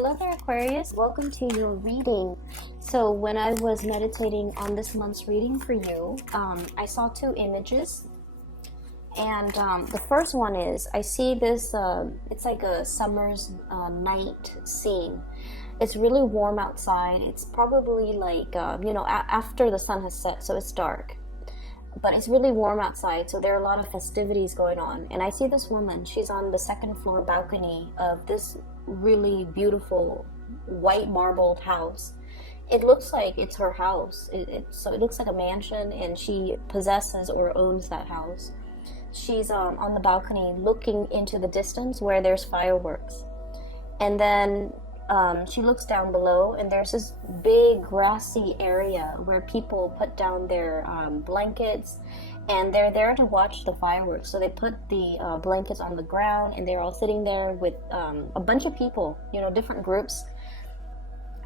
Hello there, Aquarius. Welcome to your reading. So when I was meditating on this month's reading for you, I saw two images. And the first one is, I see this, it's like a summer's night scene. It's really warm outside. It's probably like, after the sun has set, so it's dark. But it's really warm outside, so there are a lot of festivities going on. And I see this woman, she's on the second floor balcony of this really beautiful white marbled house. It looks like it's her house. So it looks like a mansion, and she possesses or owns that house. She's on the balcony looking into the distance where there's fireworks. And then she looks down below, and there's this big grassy area where people put down their blankets, and they're there to watch the fireworks. So they put the blankets on the ground, and they're all sitting there with a bunch of people, different groups.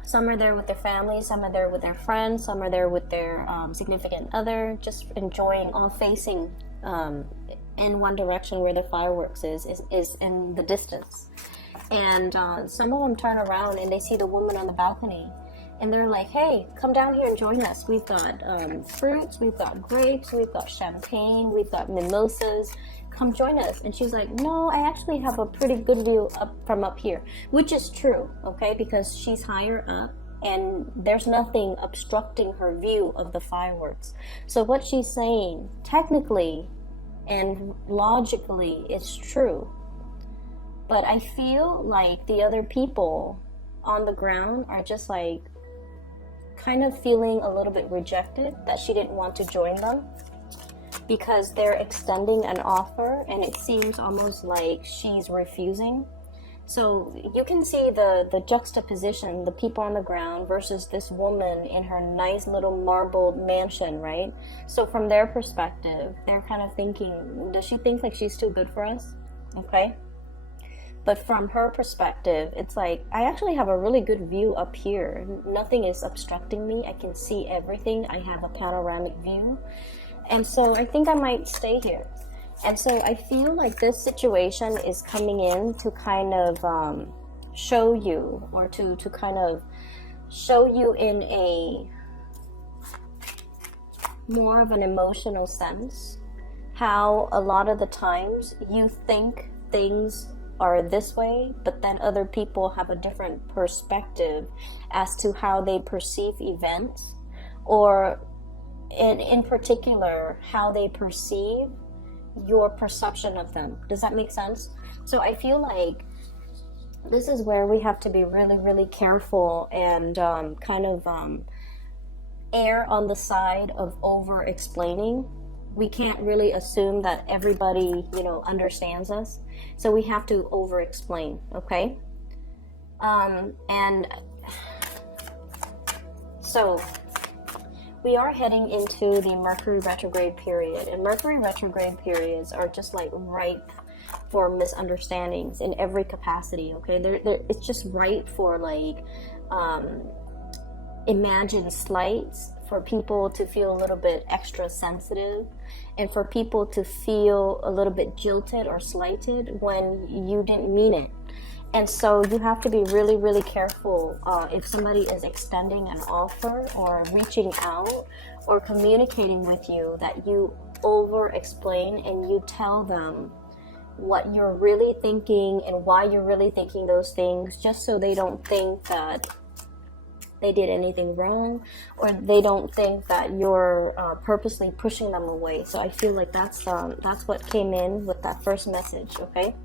Some are there with their families, some are there with their friends, some are there with their significant other, just enjoying, all facing in one direction where the fireworks is in the distance. And some of them turn around and they see the woman on the balcony, and they're like, hey, come down here and join us. We've got fruits, we've got grapes, we've got champagne, we've got mimosas. Come join us. And she's like, no, I actually have a pretty good view from up here, which is true, okay, because she's higher up and there's nothing obstructing her view of the fireworks. So what she's saying, technically and logically, is true. But I feel like the other people on the ground are just like kind of feeling a little bit rejected, that she didn't want to join them because they're extending an offer and it seems almost like she's refusing. So you can see the juxtaposition, the people on the ground versus this woman in her nice little marbled mansion, right? So from their perspective, they're kind of thinking, does she think like she's too good for us? Okay. But from her perspective, it's like, I actually have a really good view up here. Nothing is obstructing me. I can see everything. I have a panoramic view. And so I think I might stay here. And so I feel like this situation is coming in to kind of show you, or to kind of show you in a more of an emotional sense, how a lot of the times you think things are this way, but then other people have a different perspective as to how they perceive events, or in particular how they perceive your perception of them. Does that make sense? So I feel like this is where we have to be really, really careful and kind of err on the side of over explaining. We can't really assume that everybody, understands us. So we have to over explain, okay? And so we are heading into the Mercury retrograde period, and Mercury retrograde periods are just like ripe for misunderstandings in every capacity, okay? It's just ripe for like imagined slights, for people to feel a little bit extra sensitive, and for people to feel a little bit jilted or slighted when you didn't mean it. And so you have to be really, really careful if somebody is extending an offer or reaching out or communicating with you, that you over explain and you tell them what you're really thinking and why you're really thinking those things, just so they don't think that they did anything wrong, or they don't think that you're purposely pushing them away. So I feel like that's what came in with that first message, okay?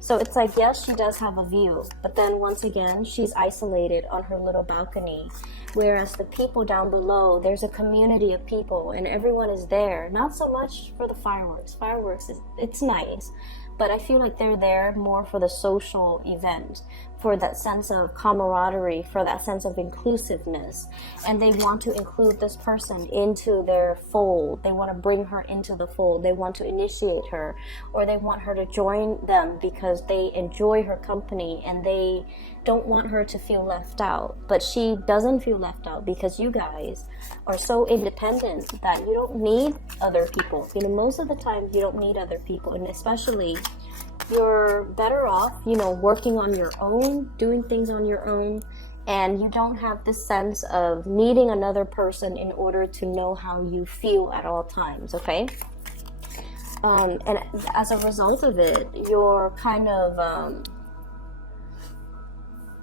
So it's like, yes, she does have a view, but then once again, she's isolated on her little balcony, whereas the people down below, there's a community of people and everyone is there. Not so much for the fireworks. It's nice, but I feel like they're there more for the social event, for that sense of camaraderie, for that sense of inclusiveness. And they want to include this person into their fold. They want to bring her into the fold. They want to initiate her, or they want her to join them because they enjoy her company and they don't want her to feel left out. But she doesn't feel left out because you guys are so independent that you don't need other people. Most of the time you don't need other people, and especially you're better off, you know, working on your own, doing things on your own, and you don't have this sense of needing another person in order to know how you feel at all times, okay? And as a result of it, you're kind of,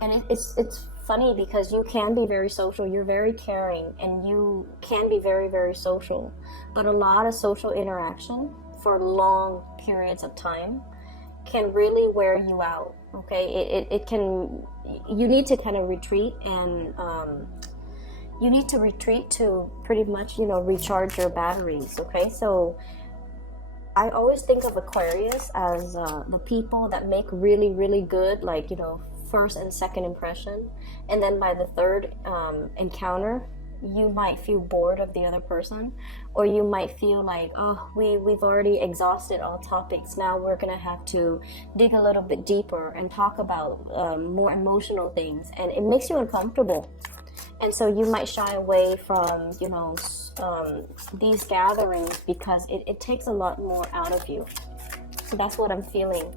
and it's funny because you can be very social, you're very caring, and you can be very, very social, but a lot of social interaction for long periods of time can really wear you out, okay? It can, you need to kind of retreat, and you need to retreat to pretty much, you know, recharge your batteries, okay? So I always think of Aquarius as the people that make really, really good, like, you know, first and second impression, and then by the third encounter, you might feel bored of the other person, or you might feel like, oh, we've already exhausted all topics, now we're gonna have to dig a little bit deeper and talk about more emotional things, and it makes you uncomfortable. And so you might shy away from, you know, these gatherings because it takes a lot more out of you. So that's what I'm feeling.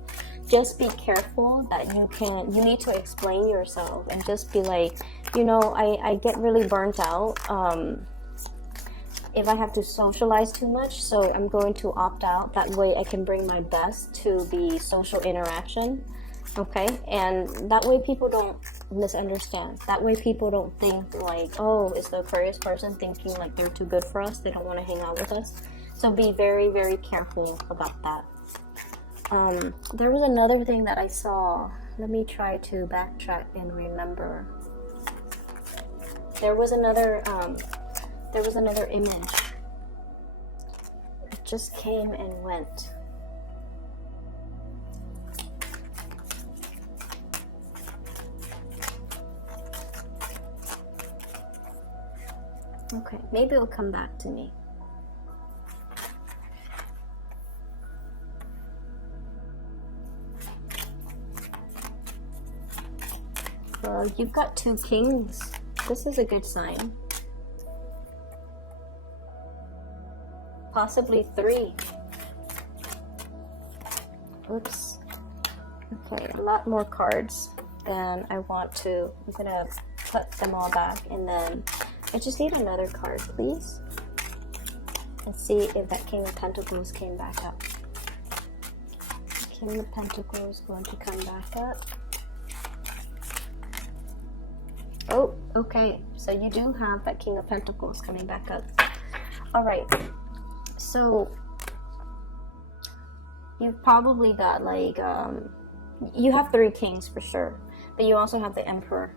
Just be careful that you need to explain yourself, and just be like, you know, I get really burnt out if I have to socialize too much, so I'm going to opt out. That way I can bring my best to the social interaction, okay? And that way people don't misunderstand. That way people don't think like, oh, is the Aquarius person thinking like they're too good for us, they don't want to hang out with us? So be very, very careful about that. There was another thing that I saw. Let me try to backtrack and remember. There was another image. It just came and went. Okay, maybe it'll come back to me. Well, you've got 2 kings. This is a good sign. Possibly 3. Oops. Okay, a lot more cards than I want to. I'm gonna put them all back, and then I just need another card, please. And see if that King of Pentacles came back up. King of Pentacles going to come back up. Oh, okay. So you do have that King of Pentacles coming back up. All right. So you've probably got like, you have 3 kings for sure, but you also have the Emperor.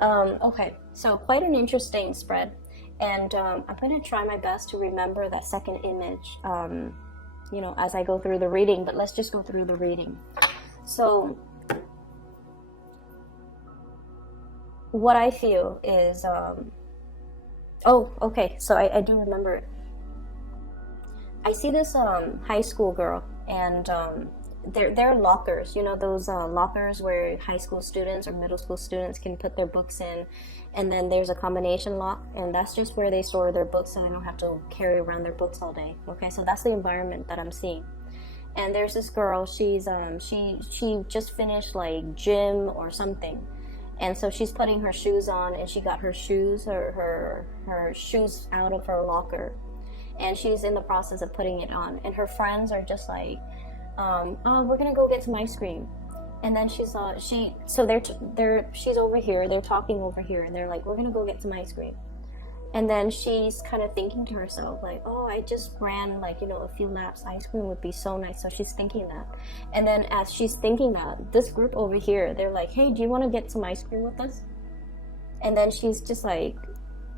Okay, so quite an interesting spread. And I'm going to try my best to remember that second image, you know, as I go through the reading, but let's just go through the reading. So what I feel is, oh, okay, so I do remember it. I see this high school girl, and they're lockers, you know, those lockers where high school students or middle school students can put their books in, and then there's a combination lock, and that's just where they store their books, so they don't have to carry around their books all day. Okay, so that's the environment that I'm seeing. And there's this girl, she's she just finished like gym or something. And so she's putting her shoes on, and she got her shoes, her shoes out of her locker, and she's in the process of putting it on. And her friends are just like, "Oh, we're gonna go get some ice cream." And then she's over here, they're talking over here, and they're like, "We're gonna go get some ice cream." And then she's kind of thinking to herself, like, oh, I just ran, like, you know, a few laps. Ice cream would be so nice. So she's thinking that. And then as she's thinking that, this group over here, they're like, hey, do you want to get some ice cream with us? And then she's just, like,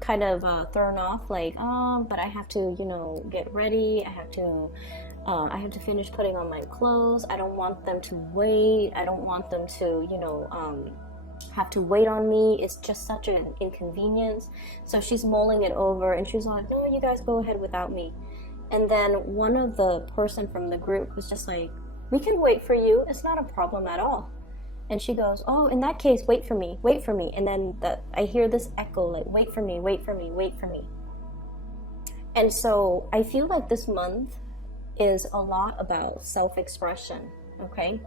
kind of thrown off, like, oh, but I have to, you know, get ready. I have to finish putting on my clothes. I don't want them to wait. I don't want them to, you know, have to wait on me. It's just such an inconvenience. So she's mulling it over, and she's like, no, you guys go ahead without me. And then one of the person from the group was just like, we can wait for you, it's not a problem at all. And she goes, oh, in that case, wait for me. And then I hear this echo, like, wait for me. And so I feel like this month is a lot about self-expression. okay?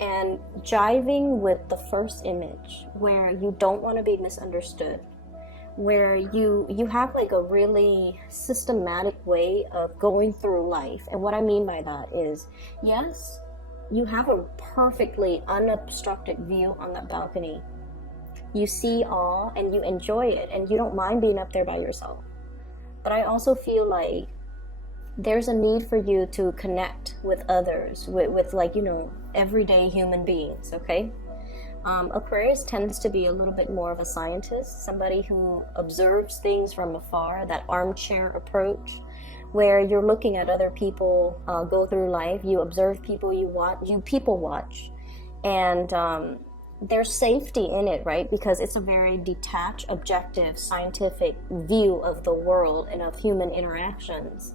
And jiving with the first image, where you don't want to be misunderstood, where you have like a really systematic way of going through life. And what I mean by that is, yes, you have a perfectly unobstructed view on that balcony. You see all and you enjoy it, and you don't mind being up there by yourself. But I also feel like there's a need for you to connect with others, with like, you know, everyday human beings, okay? Aquarius tends to be a little bit more of a scientist, somebody who observes things from afar, that armchair approach, where you're looking at other people go through life. You observe people, you people watch, and there's safety in it, right? Because it's a very detached, objective, scientific view of the world and of human interactions.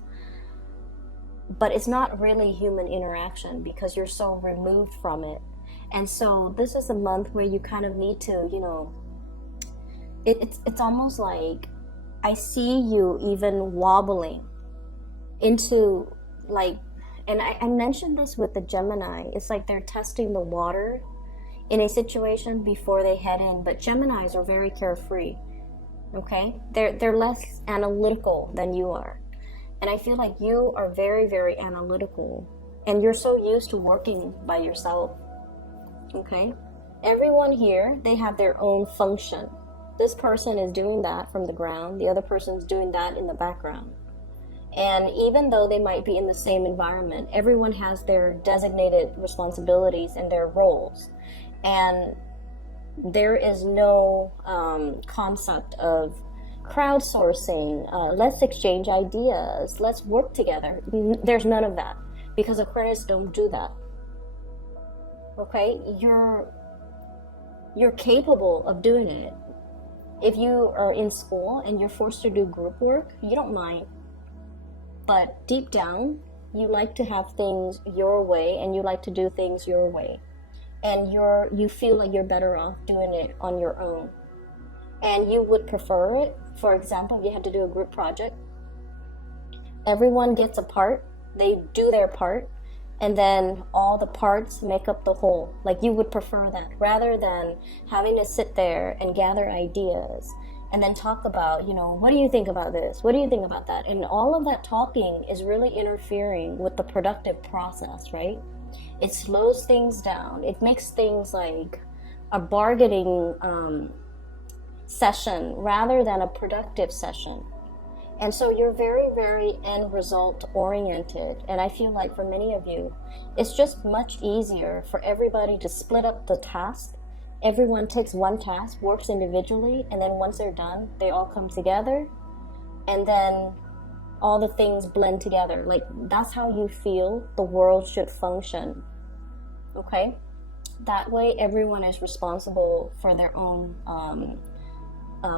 But it's not really human interaction because you're so removed from it. And so this is a month where you kind of need to, you know, it's almost like I see you even wobbling into like, and I mentioned this with the Gemini, it's like they're testing the water in a situation before they head in. But Geminis are very carefree, okay? They're less analytical than you are. And I feel like you are very, very analytical, and you're so used to working by yourself, okay? Everyone here, they have their own function. This person is doing that from the ground, the other person's doing that in the background. And even though they might be in the same environment, everyone has their designated responsibilities and their roles. And there is no concept of crowdsourcing, let's exchange ideas, let's work together. There's none of that, because Aquarius don't do that. Okay, you're capable of doing it. If you are in school and you're forced to do group work, you don't mind. But deep down, you like to have things your way, and you like to do things your way. And you feel like you're better off doing it on your own. And you would prefer it. For example, if you had to do a group project, everyone gets a part, they do their part, and then all the parts make up the whole. Like, you would prefer that rather than having to sit there and gather ideas and then talk about, you know, what do you think about this? What do you think about that? And all of that talking is really interfering with the productive process, right? It slows things down. It makes things like a bargaining session rather than a productive session. And so you're very, very end result oriented. And I feel like for many of you, it's just much easier for everybody to split up the task. Everyone takes one task, works individually, and then once they're done, they all come together, and then all the things blend together. Like, that's how you feel the world should function, okay? That way everyone is responsible for their own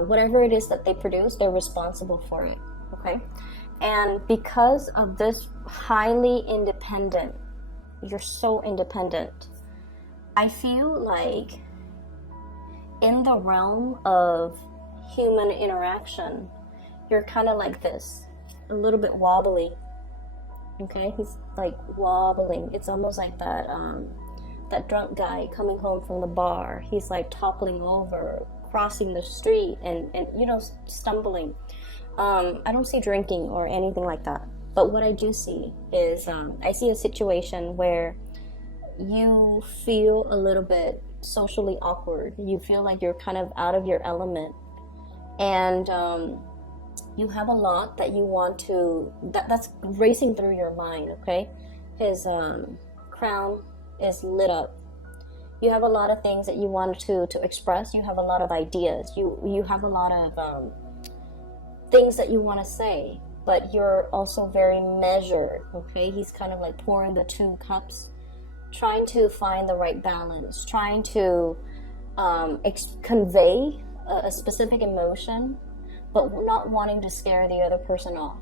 whatever it is that they produce, they're responsible for it, okay? And because of this highly independent, you're so independent, I feel like in the realm of human interaction, you're kind of like this, a little bit wobbly, okay? He's like wobbling. It's almost like that drunk guy coming home from the bar. He's like toppling over, crossing the street, and you know, stumbling. I don't see drinking or anything like that, but what I do see is I see a situation where you feel a little bit socially awkward. You feel like you're kind of out of your element, and you have a lot that you want to, that's racing through your mind, okay? His crown is lit up. You have a lot of things that you want to express. You have a lot of ideas. You have a lot of things that you want to say, but you're also very measured, okay? He's kind of like pouring the two cups, trying to find the right balance, trying to convey a specific emotion, but not wanting to scare the other person off.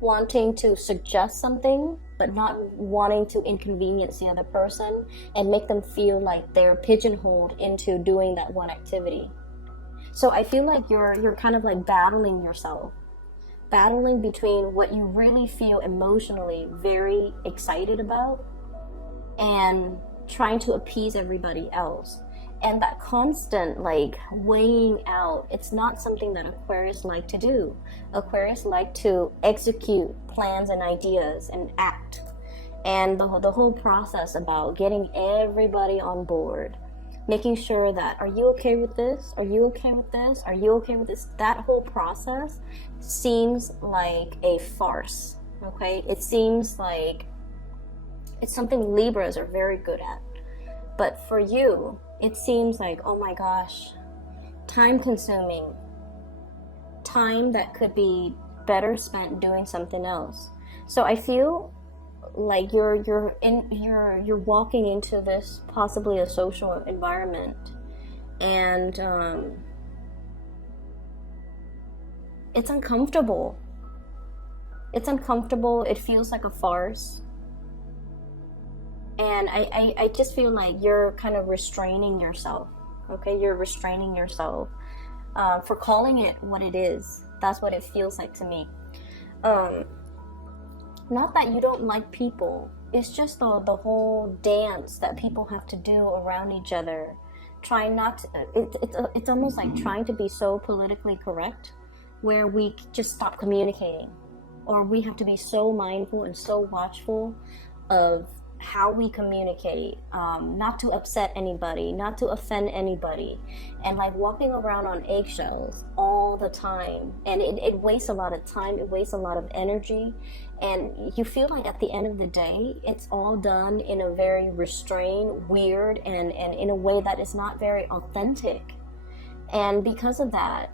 Wanting to suggest something, but not wanting to inconvenience the other person and make them feel like they're pigeonholed into doing that one activity. So I feel like you're kind of like battling yourself, battling between what you really feel emotionally very excited about and trying to appease everybody else. And that constant like weighing out, it's not something that Aquarius like to do. Aquarius like to execute plans and ideas and act. And the whole process about getting everybody on board, making sure that, are you okay with this? Are you okay with this? Are you okay with this? That whole process seems like a farce, okay? It seems like it's something Libras are very good at. But for you, it seems like, oh my gosh, time consuming, time that could be better spent doing something else. So I feel like you're walking into this possibly a social environment, and it's uncomfortable. It's uncomfortable. It feels like a farce. And I just feel like you're kind of restraining yourself, okay? You're restraining yourself for calling it what it is. That's what it feels like to me. Not that you don't like people. It's just the whole dance that people have to do around each other. Trying not to, it's almost like trying to be so politically correct where we just stop communicating. Or we have to be so mindful and so watchful of how we communicate, not to upset anybody, not to offend anybody, and like walking around on eggshells all the time. And it wastes a lot of time, it wastes a lot of energy, and you feel like at the end of the day, it's all done in a very restrained, weird, and in a way that is not very authentic. And because of that,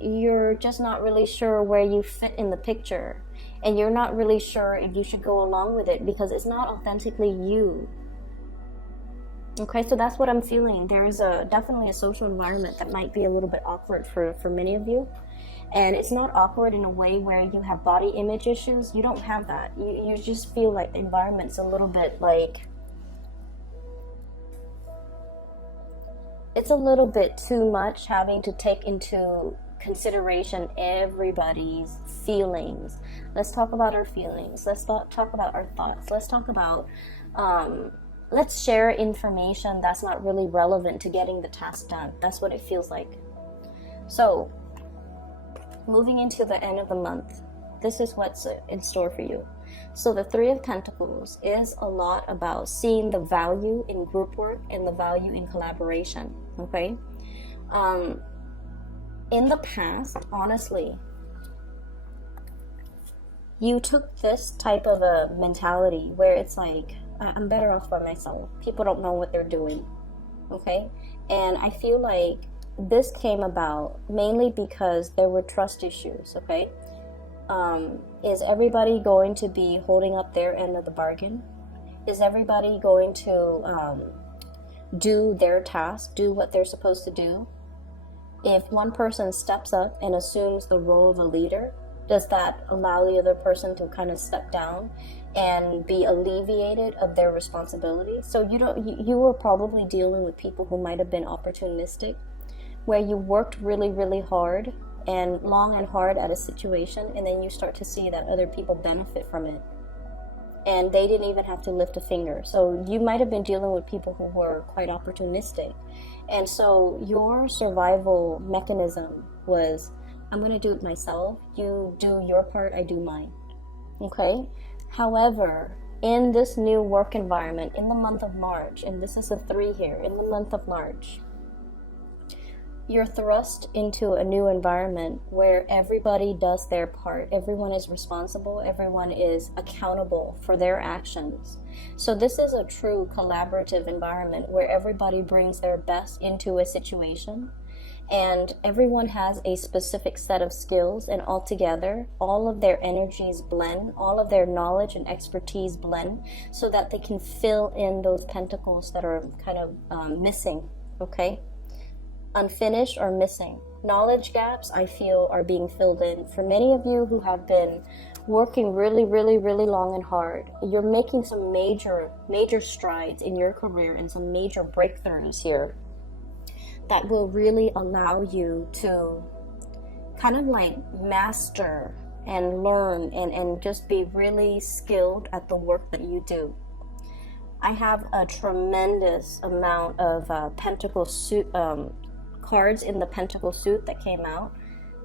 you're just not really sure where you fit in the picture. And you're not really sure if you should go along with it because it's not authentically you. Okay, so that's what I'm feeling. There is definitely a social environment that might be a little bit awkward for many of you. And it's not awkward in a way where you have body image issues. You don't have that. You just feel like the environment's a little bit like, it's a little bit too much having to take into consideration everybody's feelings. Let's talk about our feelings. Let's talk about our thoughts. Let's talk about let's share information that's not really relevant to getting the task done. That's what it feels like. So moving into the end of the month, this is what's in store for you. So the Three of Pentacles is a lot about seeing the value in group work and the value in collaboration. Okay, in the past, honestly, you took this type of a mentality where it's like, I'm better off by myself. People don't know what they're doing, okay? And I feel like this came about mainly because there were trust issues, okay? Is everybody going to be holding up their end of the bargain? Is everybody going to do their task, do what they're supposed to do? If one person steps up and assumes the role of a leader, does that allow the other person to kind of step down and be alleviated of their responsibility? So you were probably dealing with people who might have been opportunistic, where you worked really, really hard and long and hard at a situation, and then you start to see that other people benefit from it. And they didn't even have to lift a finger. So you might have been dealing with people who were quite opportunistic. And so your survival mechanism was, I'm going to do it myself. You do your part, I do mine. Okay? However, in this new work environment, in the month of March, and this is a 3 here, in the month of March, you're thrust into a new environment where everybody does their part. Everyone is responsible. Everyone is accountable for their actions. So this is a true collaborative environment where everybody brings their best into a situation, and everyone has a specific set of skills, and altogether, all of their energies blend, all of their knowledge and expertise blend, so that they can fill in those pentacles that are kind of missing, okay? Unfinished or missing. Knowledge gaps, I feel, are being filled in. For many of you who have been working really, really, really long and hard, you're making some major strides in your career and some major breakthroughs here that will really allow you to kind of like master and learn and just be really skilled at the work that you do. I have a tremendous amount of pentacle suit cards in the pentacle suit that came out.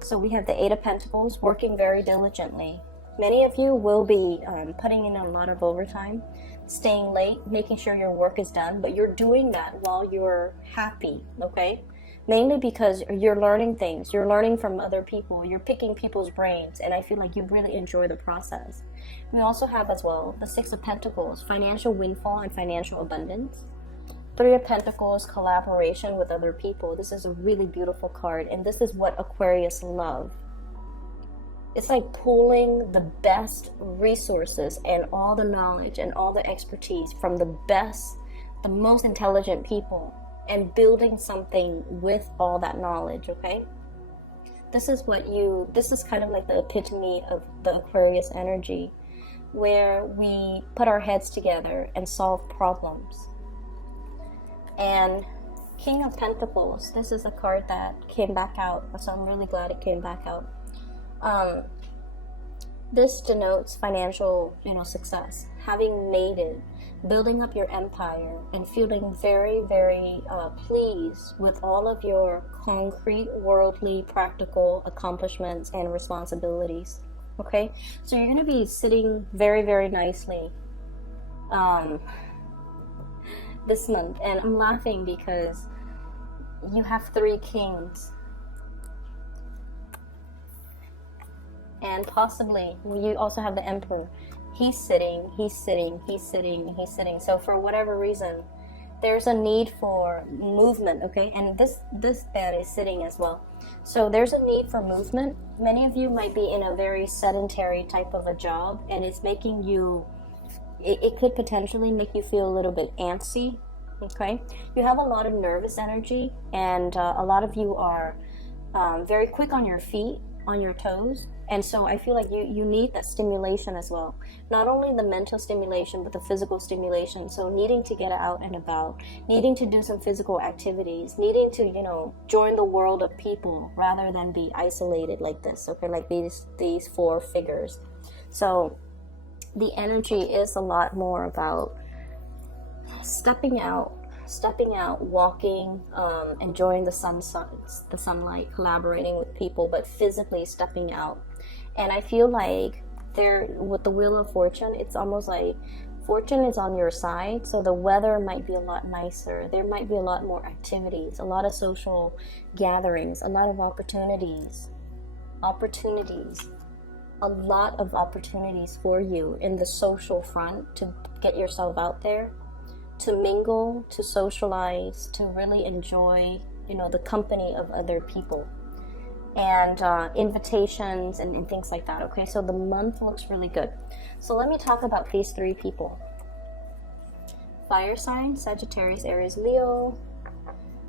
So we have the Eight of Pentacles, working very diligently. Many of you will be putting in a lot of overtime, staying late, making sure your work is done, but you're doing that while you're happy, okay? Mainly because you're learning things, you're learning from other people, you're picking people's brains, and I feel like you really enjoy the process. We also have as well the Six of Pentacles, financial windfall and financial abundance. Three of Pentacles, collaboration with other people. This is a really beautiful card, and this is what Aquarius love. It's like pulling the best resources and all the knowledge and all the expertise from the best, the most intelligent people, and building something with all that knowledge, okay? This is kind of like the epitome of the Aquarius energy, where we put our heads together and solve problems. And King of Pentacles, this is a card that came back out, so I'm really glad it came back out. This denotes financial, success, having made it, building up your empire, and feeling very, very pleased with all of your concrete, worldly, practical accomplishments and responsibilities. Okay, so you're going to be sitting very, very nicely this month, and I'm laughing because you have three kings. And possibly you also have the Emperor. He's sitting. So for whatever reason, there's a need for movement, okay? And this man is sitting as well. So there's a need for movement. Many of you might be in a very sedentary type of a job, and it's making you, it could potentially make you feel a little bit antsy, okay? You have a lot of nervous energy, and a lot of you are very quick on your feet, on your toes, and so I feel like you need that stimulation as well. Not only the mental stimulation, but the physical stimulation. So needing to get out and about, needing to do some physical activities, needing to, join the world of people rather than be isolated like this, okay, like these four figures. So the energy is a lot more about stepping out, walking, enjoying the sunlight, collaborating with people, but physically stepping out. And I feel like with the Wheel of Fortune, it's almost like fortune is on your side, so the weather might be a lot nicer. There might be a lot more activities, a lot of social gatherings, a lot of opportunities, a lot of opportunities for you in the social front to get yourself out there, to mingle, to socialize, to really enjoy, the company of other people, and invitations and things like that, okay? So the month looks really good. So let me talk about these three people. Fire sign, Sagittarius, Aries, Leo.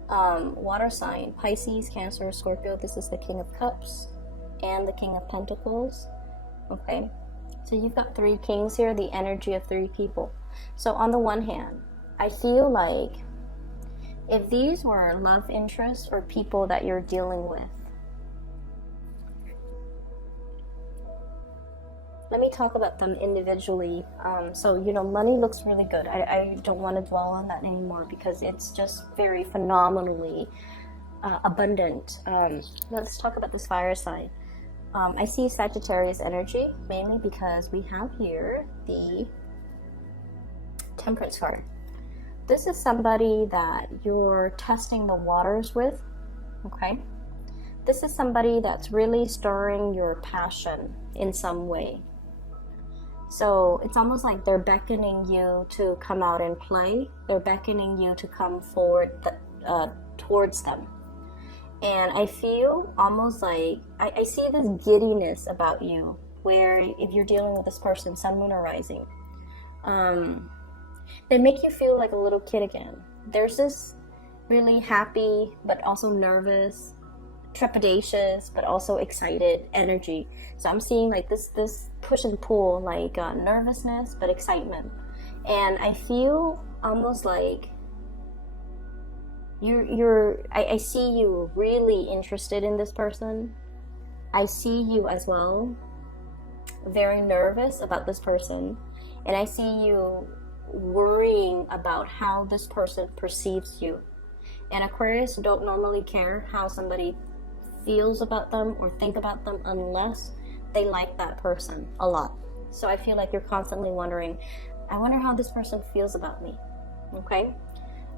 Water sign, Pisces, Cancer, Scorpio. This is the King of Cups and the King of Pentacles, okay? So you've got three kings here, the energy of three people. So on the one hand, I feel like if these were love interests or people that you're dealing with, let me talk about them individually. So, money looks really good. I don't want to dwell on that anymore because it's just very phenomenally abundant. Let's talk about this fire sign. I see Sagittarius energy, mainly because we have here the Temperance card. This is somebody that you're testing the waters with, okay? This is somebody that's really stirring your passion in some way. So it's almost like they're beckoning you to come out and play. They're beckoning you to come forward towards them. And I feel almost like, I see this giddiness about you, where if you're dealing with this person, sun, moon, or rising, they make you feel like a little kid again. There's this really happy, but also nervous, trepidatious, but also excited energy. So I'm seeing like this push and pull, like nervousness, but excitement. And I feel almost like I see you really interested in this person. I see you as well very nervous about this person. And I see you worrying about how this person perceives you. And Aquarius don't normally care how somebody feels about them or think about them unless they like that person a lot. So I feel like you're constantly wondering, I wonder how this person feels about me. Okay?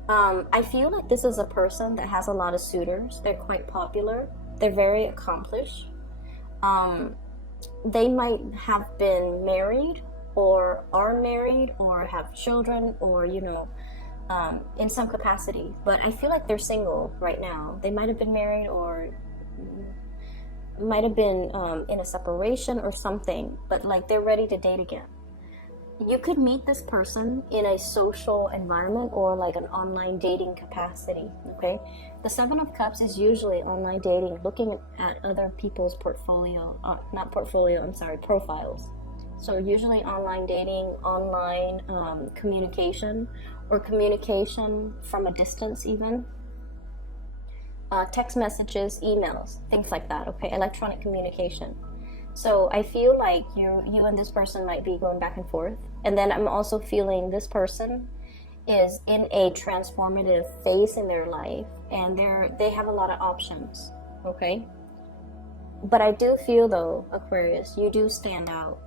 I feel like this is a person that has a lot of suitors. They're quite popular. They're very accomplished. They might have been married or are married or have children or, you know, in some capacity. But I feel like they're single right now. They might have been married or might have been in a separation or something, but like they're ready to date again. You could meet this person in a social environment or like an online dating capacity, okay? The Seven of Cups is usually online dating, looking at other people's profiles. So usually online dating, online communication, or communication from a distance even. Text messages, emails, things like that, okay? Electronic communication. So I feel like you and this person might be going back and forth. And then I'm also feeling this person is in a transformative phase in their life, and they have a lot of options, okay? But I do feel though, Aquarius, you do stand out.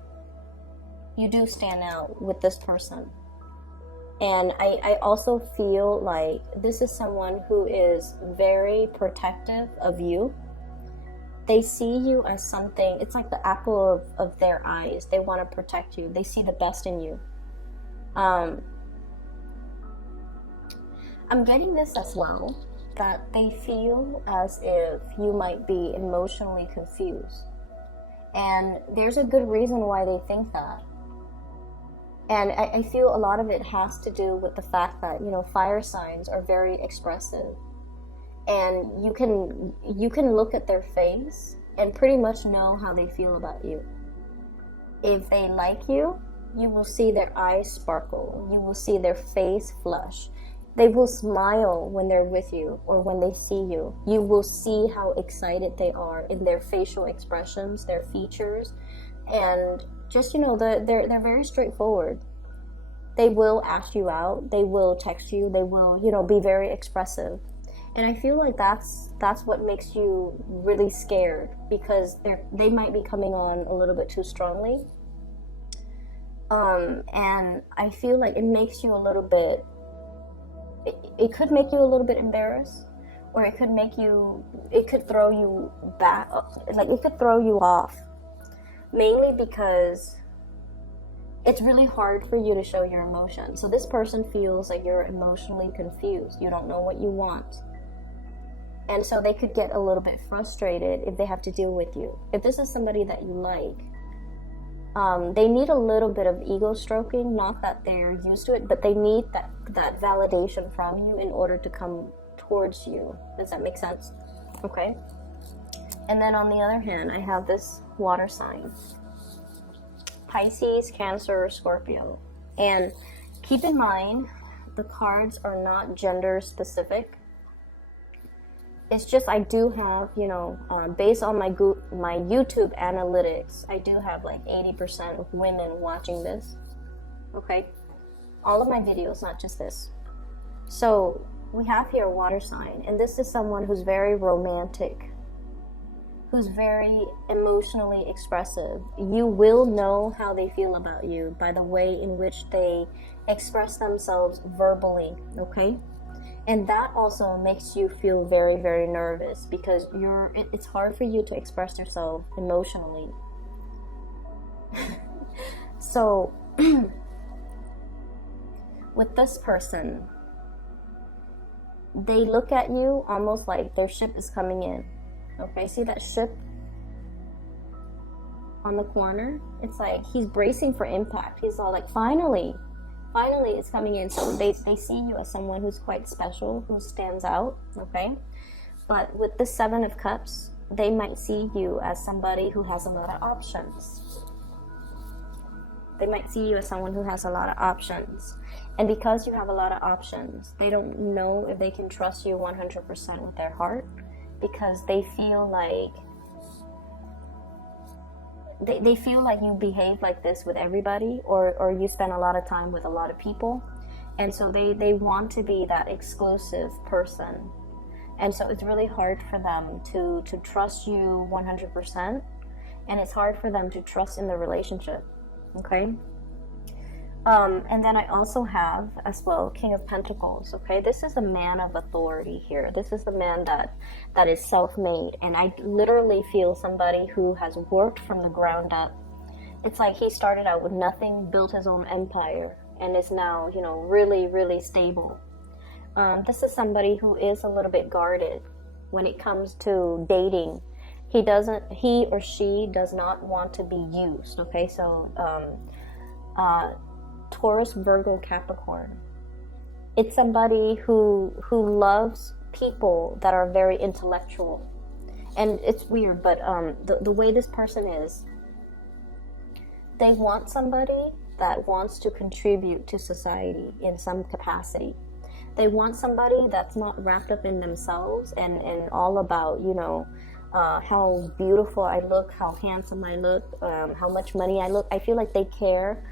You do stand out with this person. And I also feel like this is someone who is very protective of you. They see you as something, it's like the apple of their eyes. They want to protect you. They see the best in you. I'm getting this as well, that they feel as if you might be emotionally confused. And there's a good reason why they think that. And I feel a lot of it has to do with the fact that, you know, fire signs are very expressive. And you can look at their face and pretty much know how they feel about you. If they like you, you will see their eyes sparkle. You will see their face flush. They will smile when they're with you or when they see you. You will see how excited they are in their facial expressions, their features, and just, you know, they're very straightforward. They will ask you out. They will text you. They will, you know, be very expressive. And I feel like that's what makes you really scared, because they might be coming on a little bit too strongly. And I feel like it makes you a little bit, it could make you a little bit embarrassed, or it could throw you back, like it could throw you off. Mainly because it's really hard for you to show your emotion. So this person feels like you're emotionally confused. You don't know what you want. And so they could get a little bit frustrated if they have to deal with you. If this is somebody that you like, they need a little bit of ego stroking. Not that they're used to it, but they need that validation from you in order to come towards you. Does that make sense? Okay. And then on the other hand, I have this water sign. Pisces, Cancer, Scorpio. And keep in mind, the cards are not gender specific. It's just I do have, you know, based on my YouTube analytics, I do have like 80% of women watching this. Okay? All of my videos, not just this. So we have here a water sign, and this is someone who's very romantic, who's very emotionally expressive. You will know how they feel about you by the way in which they express themselves verbally, okay? And that also makes you feel very, very nervous, because it's hard for you to express yourself emotionally. So, with this person, they look at you almost like their ship is coming in. Okay, see that ship on the corner? It's like he's bracing for impact. He's all like, finally it's coming in. So they see you as someone who's quite special, who stands out, okay? But with the Seven of Cups, they might see you as somebody who has a lot of options. They might see you as someone who has a lot of options. And because you have a lot of options, they don't know if they can trust you 100% with their heart, because they feel like they feel like you behave like this with everybody, or you spend a lot of time with a lot of people, and so they want to be that exclusive person. And so it's really hard for them to trust you 100%, and it's hard for them to trust in the relationship, okay? And then I also have, as well, King of Pentacles, okay? This is the man of authority here. This is the man that is self-made, and I literally feel somebody who has worked from the ground up. It's like he started out with nothing, built his own empire, and is now, you know, really, really stable. This is somebody who is a little bit guarded when it comes to dating. He or she does not want to be used, okay? So, Taurus, Virgo, Capricorn. It's somebody who loves people that are very intellectual. And it's weird, but the way this person is, they want somebody that wants to contribute to society in some capacity. They want somebody that's not wrapped up in themselves and all about, you know, how beautiful I look, how handsome I look, how much money I look. I feel like they care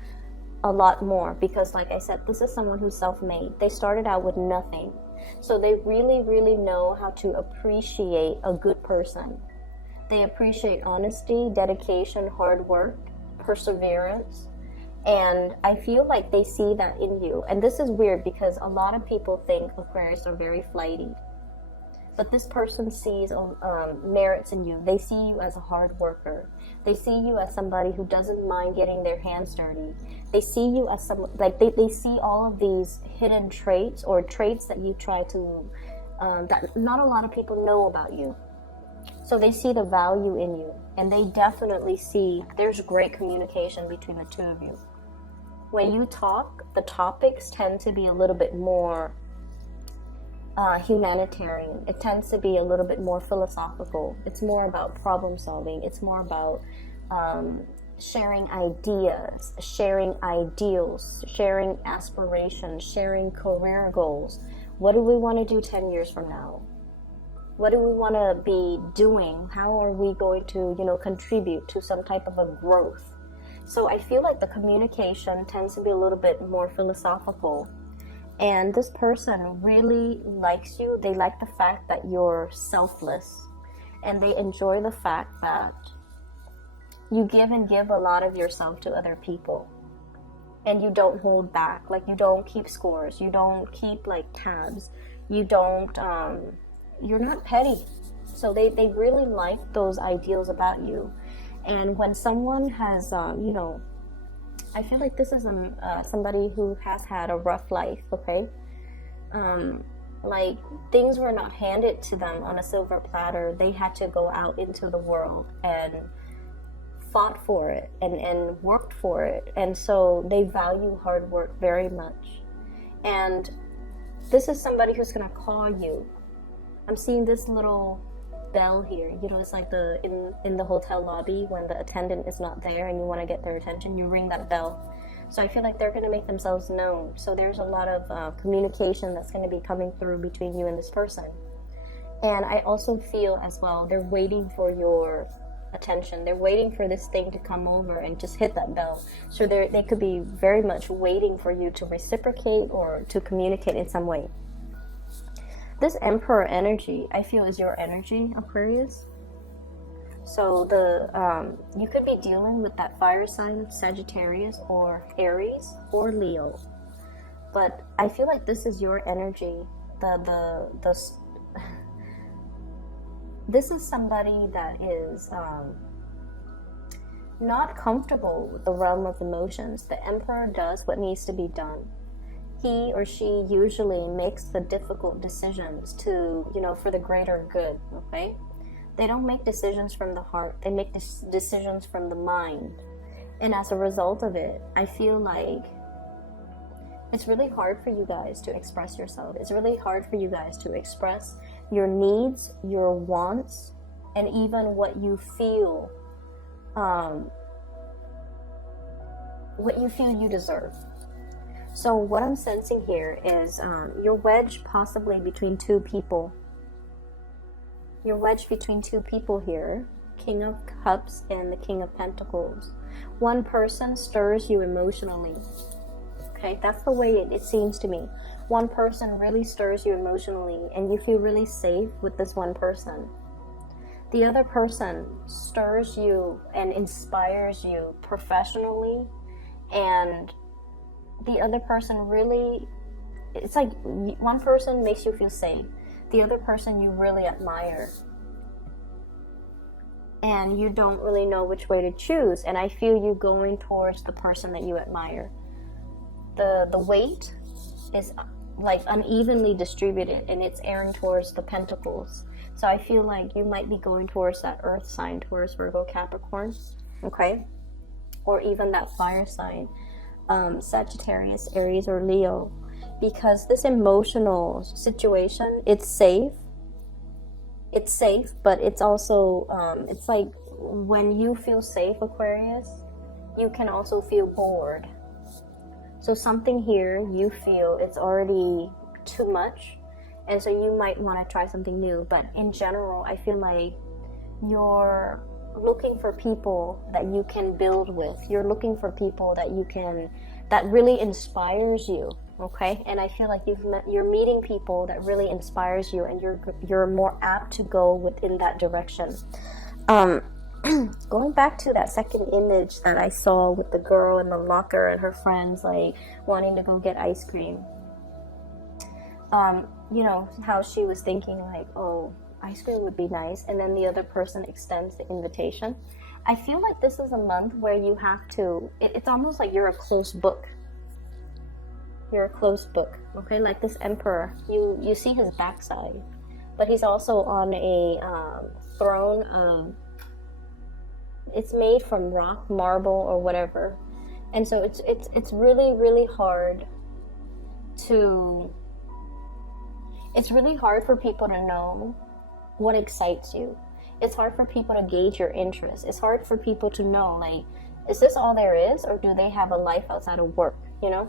a lot more because, like I said, this is someone who's self-made. They started out with nothing. So they really, really know how to appreciate a good person. They appreciate honesty, dedication, hard work, perseverance. And I feel like they see that in you. And this is weird because a lot of people think Aquarius are very flighty. But this person sees merits in you. They see you as a hard worker. They see you as somebody who doesn't mind getting their hands dirty. They see you as some, like they see all of these hidden traits or traits that you try to, that not a lot of people know about you. So they see the value in you, and they definitely see there's great communication between the two of you. When you talk, the topics tend to be a little bit more humanitarian. It tends to be a little bit more philosophical. It's more about problem solving. It's more about sharing ideas, sharing ideals, sharing aspirations, sharing career goals. What do we want to do 10 years from now? What do we want to be doing? How are we going to, you know, contribute to some type of a growth? So I feel like the communication tends to be a little bit more philosophical. And this person really likes you. They like the fact that you're selfless. And they enjoy the fact that you give a lot of yourself to other people. And you don't hold back. Like, you don't keep scores. You don't keep, like, tabs. You don't, you're not petty. So they really like those ideals about you. And when someone has, you know, I feel like this is somebody who has had a rough life, okay? Like, things were not handed to them on a silver platter. They had to go out into the world and fought for it and worked for it. And so they value hard work very much. And this is somebody who's going to call you. I'm seeing this little bell here. You know, it's like in the hotel lobby when the attendant is not there and you want to get their attention, you ring that bell. So I feel like they're going to make themselves known. So there's a lot of communication that's going to be coming through between you and this person. And I also feel as well, they're waiting for your attention. They're waiting for this thing to come over and just hit that bell. So they could be very much waiting for you to reciprocate or to communicate in some way. This Emperor energy, I feel, is your energy, Aquarius. So you could be dealing with that fire sign, Sagittarius or Aries or Leo. But I feel like this is your energy. This is somebody that is not comfortable with the realm of emotions. The Emperor does what needs to be done. He or she usually makes the difficult decisions to, you know, for the greater good, okay? They don't make decisions from the heart. They make decisions from the mind. And as a result of it, I feel like it's really hard for you guys to express yourself. It's really hard for you guys to express your needs, your wants, and even what you feel you deserve. So what I'm sensing here is you're wedged possibly between two people. You're wedged between two people here, King of Cups and the King of Pentacles. One person stirs you emotionally. Okay, that's the way it seems to me. One person really stirs you emotionally, and you feel really safe with this one person. The other person stirs you and inspires you professionally, and the other person really, it's like one person makes you feel safe. The other person you really admire. And you don't really know which way to choose. And I feel you going towards the person that you admire. The weight is like unevenly distributed, and it's airing towards the Pentacles. So I feel like you might be going towards that earth sign, Taurus, Virgo, Capricorn, okay? Or even that fire sign, Sagittarius, Aries, or Leo. Because this emotional situation, it's safe. It's safe, but it's also, it's like when you feel safe, Aquarius, you can also feel bored. So something here, you feel it's already too much, and so you might want to try something new. But in general, I feel like you're looking for people that you can build with. You're looking for people that you can, that really inspires you, okay? And I feel like you're meeting people that really inspires you, and you're more apt to go within that direction. Going back to that second image that I saw with the girl in the locker and her friends like wanting to go get ice cream. You know, how she was thinking like, oh, ice cream would be nice, and then the other person extends the invitation. I feel like this is a month where you have to, it's almost like you're a closed book. You're a closed book, okay? Like this emperor, you see his backside, but he's also on a throne of, it's made from rock, marble, or whatever. And so it's really, really hard to, it's really hard for people to know what excites you. It's hard for people to gauge your interest. It's hard for people to know, like, is this all there is, or do they have a life outside of work, you know?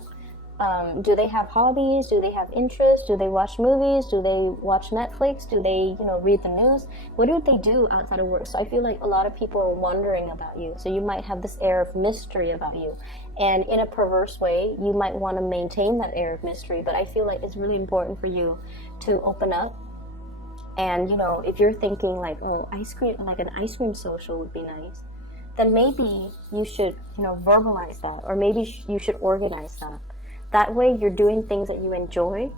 Do they have hobbies? Do they have interests? Do they watch movies? Do they watch Netflix? Do they, you know, read the news? What do they do outside of work? So I feel like a lot of people are wondering about you. So you might have this air of mystery about you. And in a perverse way, you might want to maintain that air of mystery. But I feel like it's really important for you to open up. And, you know, if you're thinking like, oh, ice cream, like an ice cream social would be nice, then maybe you should, you know, verbalize that. Or maybe you should organize that. That way you're doing things that you enjoy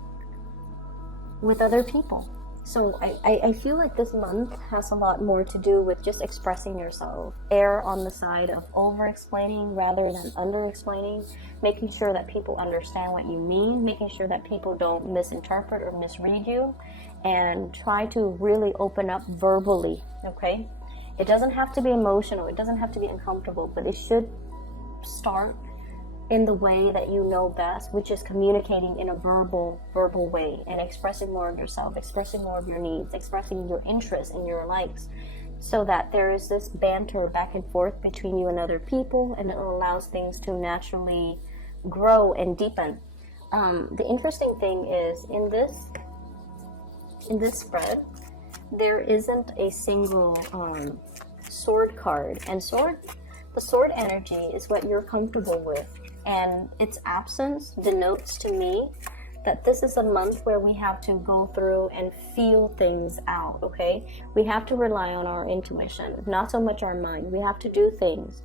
with other people. So I feel like this month has a lot more to do with just expressing yourself. Err on the side of over-explaining rather than under-explaining. Making sure that people understand what you mean. Making sure that people don't misinterpret or misread you. And try to really open up verbally, okay? It doesn't have to be emotional. It doesn't have to be uncomfortable. But it should start in the way that you know best, which is communicating in a verbal way and expressing more of yourself, expressing more of your needs, expressing your interests and your likes, so that there is this banter back and forth between you and other people, and it allows things to naturally grow and deepen. The interesting thing is in this spread, there isn't a single sword card, and the sword energy is what you're comfortable with. And its absence denotes to me that this is a month where we have to go through and feel things out, okay? We have to rely on our intuition, not so much our mind. We have to do things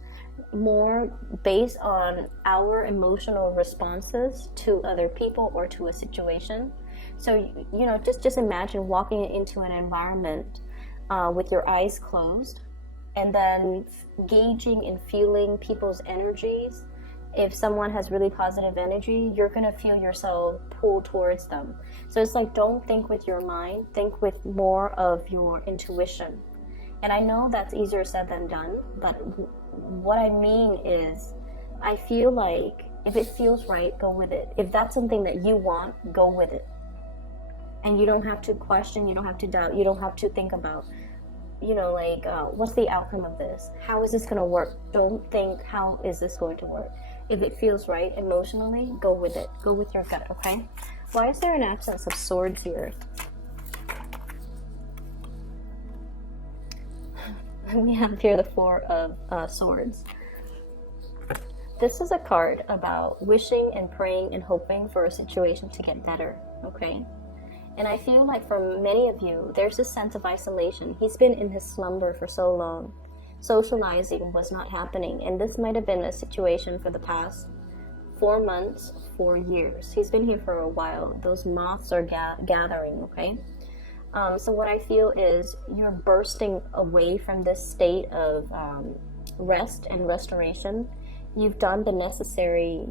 more based on our emotional responses to other people or to a situation. So, you know, just imagine walking into an environment with your eyes closed and then gauging and feeling people's energies. If someone has really positive energy, you're going to feel yourself pull towards them. So it's like, don't think with your mind, think with more of your intuition. And I know that's easier said than done, but what I mean is, I feel like if it feels right, go with it. If that's something that you want, go with it. And you don't have to question, you don't have to doubt, you don't have to think about, you know, like, what's the outcome of this? How is this going to work? Don't think, how is this going to work? If it feels right emotionally, go with it. Go with your gut, okay? Why is there an absence of swords here? We have here the Four of Swords. This is a card about wishing and praying and hoping for a situation to get better, okay? And I feel like for many of you, there's a sense of isolation. He's been in his slumber for so long. Socializing was not happening, and this might have been a situation for the past 4 months, 4 years. He's been here for a while. Those moths are gathering, okay? So what I feel is you're bursting away from this state of rest and restoration. You've done the necessary,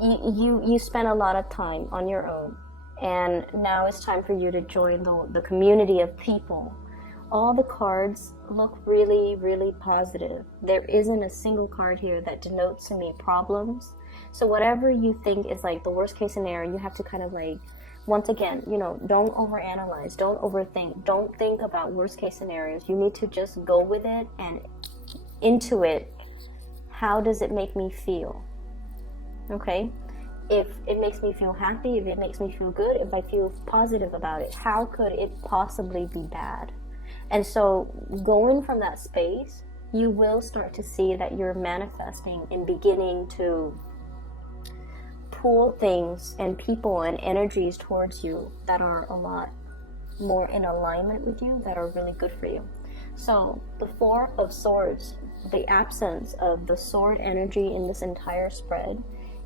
you spent a lot of time on your own, and now it's time for you to join the community of people. All the cards look really, really positive. There isn't a single card here that denotes to me problems. So whatever you think is like the worst case scenario, you have to kind of like, once again, don't overanalyze, don't overthink, don't think about worst case scenarios. You need to just go with it and into it. How does it make me feel? Okay? If it makes me feel happy, if it makes me feel good, if I feel positive about it, how could it possibly be bad? And so going from that space, you will start to see that you're manifesting and beginning to pull things and people and energies towards you that are a lot more in alignment with you, that are really good for you. So the Four of Swords, the absence of the sword energy in this entire spread,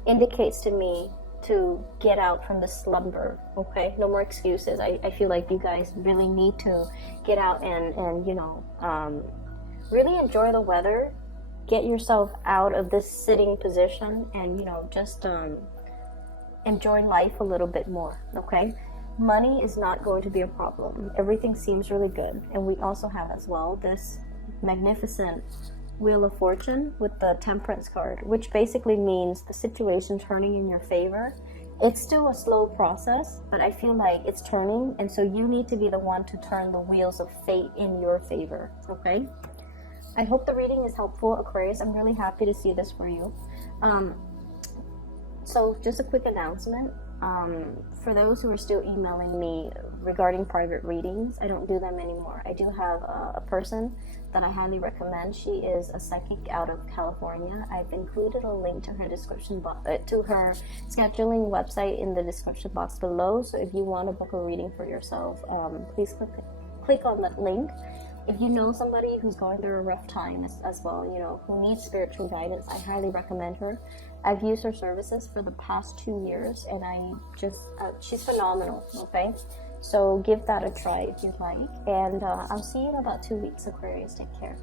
indicates to me to get out from the slumber, okay? No more excuses. I feel like you guys really need to get out and really enjoy the weather. Get yourself out of this sitting position and, just enjoy life a little bit more, okay? Money is not going to be a problem. Everything seems really good. And we also have as well this magnificent Wheel of Fortune with the Temperance card, which basically means the situation turning in your favor. It's still a slow process, but I feel like it's turning, and so you need to be the one to turn the wheels of fate in your favor, okay? I hope the reading is helpful, Aquarius. I'm really happy to see this for you. So just a quick announcement. For those who are still emailing me regarding private readings, I don't do them anymore. I do have a person that I highly recommend. She is a psychic out of California. I've included a link to her to her scheduling website in the description box below. So if you want to book a reading for yourself, please click on that link. If you know somebody who's going through a rough time as well, who needs spiritual guidance, I highly recommend her. I've used her services for the past 2 years, and she's phenomenal, okay? So give that a try if you'd like. And I'll see you in about 2 weeks, Aquarius. Take care.